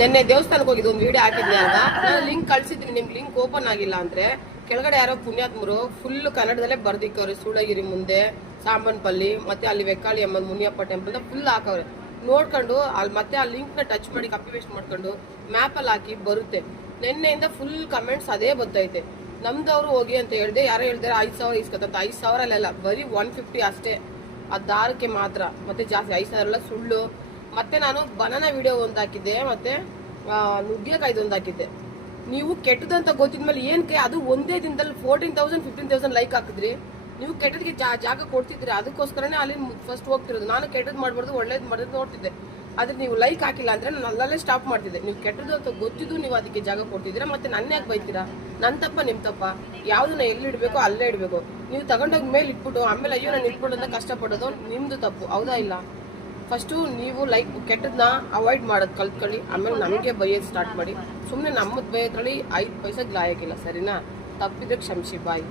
ನಿನ್ನೆ ದೇವಸ್ಥಾನಕ್ಕೆ ಹೋಗಿದ್ದು ಒಂದು ವಿಡಿಯೋ ಹಾಕಿದ್ದೆ ಅಲ್ವಾ, ನಾನು ಲಿಂಕ್ ಕಳ್ಸಿದ್ದೀನಿ. ನಿಮ್ಗೆ ಲಿಂಕ್ ಓಪನ್ ಆಗಿಲ್ಲ ಅಂದ್ರೆ ಕೆಳಗಡೆ ಯಾರೋ ಪುಣ್ಯಾತ್ಮರು ಫುಲ್ ಕನ್ನಡದಲ್ಲೇ ಬರ್ದಿಕ್ಕವ್ರೆ. ಸೂಳಗಿರಿ ಮುಂದೆ ಸಾಂಬನ್ಪಲ್ಲಿ ಮತ್ತೆ ಅಲ್ಲಿ ವೆಕ್ಕಾಳಿ ಅಮ್ಮನ ಮುನಿಯಪ್ಪ ಟೆಂಪಲ್ ಅಂತ ಫುಲ್ ಹಾಕವ್ರೆ. ನೋಡ್ಕೊಂಡು ಅಲ್ಲಿ ಮತ್ತೆ ಆ ಲಿಂಕ್ ನ ಟಚ್ ಮಾಡಿ ಕಾಪಿ ಪೇಸ್ಟ್ ಮಾಡ್ಕೊಂಡು ಮ್ಯಾಪ್ ಅಲ್ಲಿ ಹಾಕಿ ಬರುತ್ತೆ. ನಿನ್ನೆಯಿಂದ ಫುಲ್ ಕಮೆಂಟ್ಸ್ ಅದೇ ಬರ್ತೈತೆ. ನಮ್ದವ್ರು ಹೋಗಿ ಅಂತ ಹೇಳಿದೆ, ಯಾರೋ ಹೇಳ್ತಾರೆ 5,000 ಇಸ್ಕತ್ತಂತ. 5,000 ಅಲ್ಲೆಲ್ಲ, ಬರೀ 150 ಅಷ್ಟೇ. ಆ ದಾರಕ್ಕೆ ಮಾತ್ರ. ಮತ್ತೆ ಜಾಸ್ತಿ 5,000 ಎಲ್ಲ ಸುಳ್ಳು. ಮತ್ತೆ ನಾನು ಬನಾನಾ ವಿಡಿಯೋ ಒಂದು ಹಾಕಿದ್ದೆ, ಮತ್ತೆ ನುಗ್ಗೆಕಾಯ್ದು ಒಂದು ಹಾಕಿದ್ದೆ. ನೀವು ಕೆಟ್ಟದಂತ ಗೊತ್ತಿದ್ಮೇಲೆ ಏನಕ್ಕೆ ಅದು ಒಂದೇ ದಿನದಲ್ಲಿ 14,000 15,000 ಲೈಕ್ ಹಾಕಿದ್ರಿ. ನೀವು ಕೆಟ್ಟದಕ್ಕೆ ಜಾಗ ಕೊಡ್ತಿದ್ರಿ, ಅದಕ್ಕೋಸ್ಕರನೇ ಅಲ್ಲಿ ಫಸ್ಟ್ ಹೋಗ್ತಿರೋದು. ನಾನು ಕೆಟ್ಟದ್ದು ಮಾಡ್ಬಾರ್ದು ಒಳ್ಳೇದು ಮಾಡೋದು ನೋಡ್ತಿದ್ದೆ. ಆದ್ರೆ ನೀವು ಲೈಕ್ ಹಾಕಿಲ್ಲ ಅಂದ್ರೆ ನಾನು ಅಲ್ಲೇ ಸ್ಟಾಪ್ ಮಾಡ್ತಿದ್ದೆ. ನೀವು ಕೆಟ್ಟದ್ದು ಅಂತ ಗೊತ್ತಿದ್ದು ನೀವು ಅದಕ್ಕೆ ಜಾಗ ಕೊಡ್ತಿದ್ದೀರಾ, ಮತ್ತೆ ನನ್ನ ಯಾಕೆ ಬೈತೀರಾ? ನನ್ನ ತಪ್ಪ ನಿಮ್ಮ ತಪ್ಪ? ಯಾವ್ದನ್ನ ಎಲ್ಲಿ ಇಡಬೇಕೋ ಅಲ್ಲೇ ಇಡಬೇಕು. ನೀವು ತಗೊಂಡೋಗಿ ಮೇಲೆ ಇಟ್ಬಿಟ್ಟು ಆಮೇಲೆ ಅಯ್ಯೋ ನಾನು ಇಟ್ಬಿಟ್ಟು ಅಂತ ಕಷ್ಟಪಡೋದು ನಿಮ್ದು ತಪ್ಪು, ಹೌದಾ ಇಲ್ಲ? ಫಸ್ಟು ನೀವು ಲೈಕ್ ಕೆಟ್ಟದನ್ನ ಅವಾಯ್ಡ್ ಮಾಡೋದು ಕಲ್ತ್ಕೊಳ್ಳಿ, ಆಮೇಲೆ ನಮಗೆ ಬೈಯೋದು ಸ್ಟಾರ್ಟ್ ಮಾಡಿ. ಸುಮ್ಮನೆ ನಮ್ಮದು ಬೈಯೋದ್ರಲ್ಲಿ 5 ಪೈಸೆ ಲಾಯಕ್ಕಿಲ್ಲ, ಸರಿನಾ? ತಪ್ಪಿದ್ರೆ ಕ್ಷಮಿಸಿ, ಬಾಯ್.